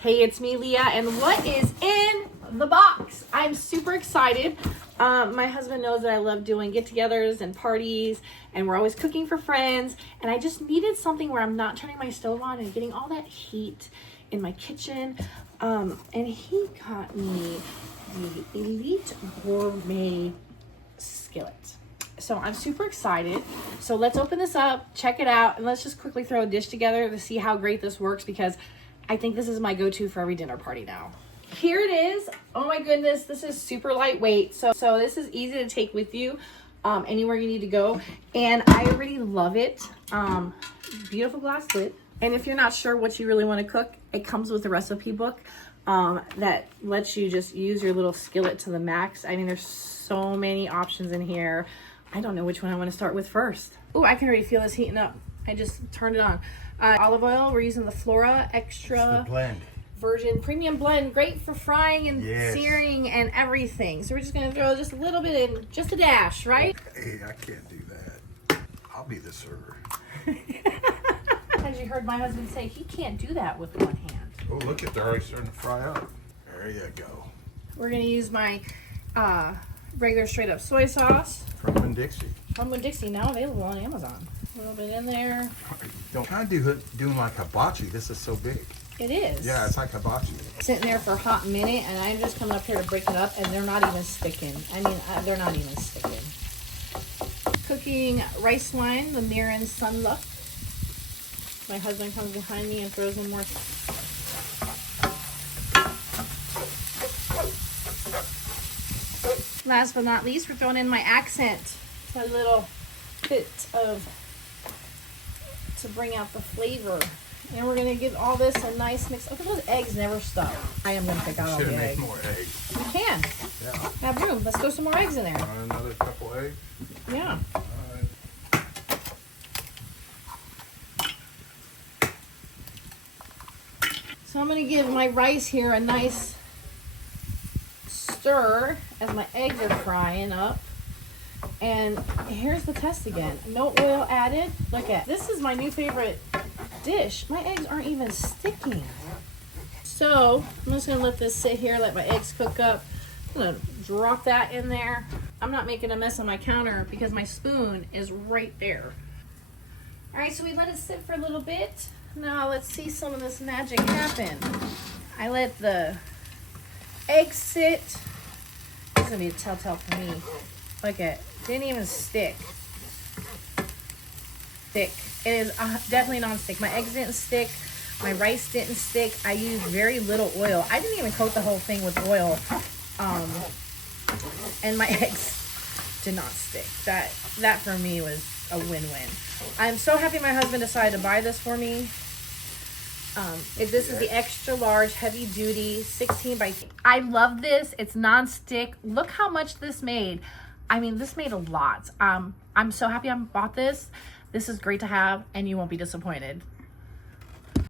Hey, it's me, Leah, and what is in the box? I'm super excited. My husband knows that I love doing get-togethers and parties, and we're always cooking for friends, and I just needed something where I'm not turning my stove on and getting all that heat in my kitchen. And he got me the Elite Gourmet Skillet. So I'm super excited. So let's open this up, check it out, and let's just quickly throw a dish together to see how great this works, because I think this is my go-to for every dinner party now. Here it is. Oh my goodness, this is super lightweight. So this is easy to take with you anywhere you need to go. And I already love it. Beautiful glass lid. And if you're not sure what you really want to cook, it comes with a recipe book that lets you just use your little skillet to the max. I mean, there's so many options in here. I don't know which one I want to start with first. Oh, I can already feel this heating up. I just turned it on. Olive oil, we're using the Flora Extra blend. Virgin Premium Blend. Great for frying and searing and everything. So we're just gonna throw just a little bit in, just a dash, right? Hey, I can't do that. I'll be the server. As you heard my husband say, he can't do that with one hand. Oh, look at, they're already starting to fry up. There you go. We're gonna use my regular straight up soy sauce. From Winn-Dixie. From Winn-Dixie, now available on Amazon. A little bit in there. Don't kind of doing like hibachi. This is so big. It is. Yeah, it's like hibachi. Sitting there for a hot minute, and I'm just coming up here to break it up, and they're not even sticking. I mean, they're not even sticking. Cooking rice wine, the Mirin Sunluck. My husband comes behind me and throws in more. Last but not least, we're throwing in my accent. A little bit of, to bring out the flavor. And we're gonna give all this a nice mix. Look at those eggs never stop. I am gonna pick out all the eggs. Should have made more eggs. You can. Yeah. Have room. Let's throw some more eggs in there. Another couple eggs. Yeah. All right. So I'm gonna give my rice here a nice stir as my eggs are frying up. And here's the test again. No oil added. Look at this. Is my new favorite dish. My eggs aren't even sticking. So I'm just gonna let this sit here, let my eggs cook up. I'm gonna drop that in there. I'm not making a mess on my counter because my spoon is right there. All right, so we let it sit for a little bit. Now let's see some of this magic happen. I let the eggs sit. This is gonna be a telltale for me. Look at, didn't even stick. Thick. It is definitely non-stick. My eggs didn't stick. My rice didn't stick. I used very little oil. I didn't even coat the whole thing with oil. And my eggs did not stick. That for me was a win-win. I'm so happy my husband decided to buy this for me. This is the extra large heavy duty 16 by. I love this. It's non-stick. Look how much this made. I mean, this made a lot. I'm so happy I bought this. This is great to have, and you won't be disappointed.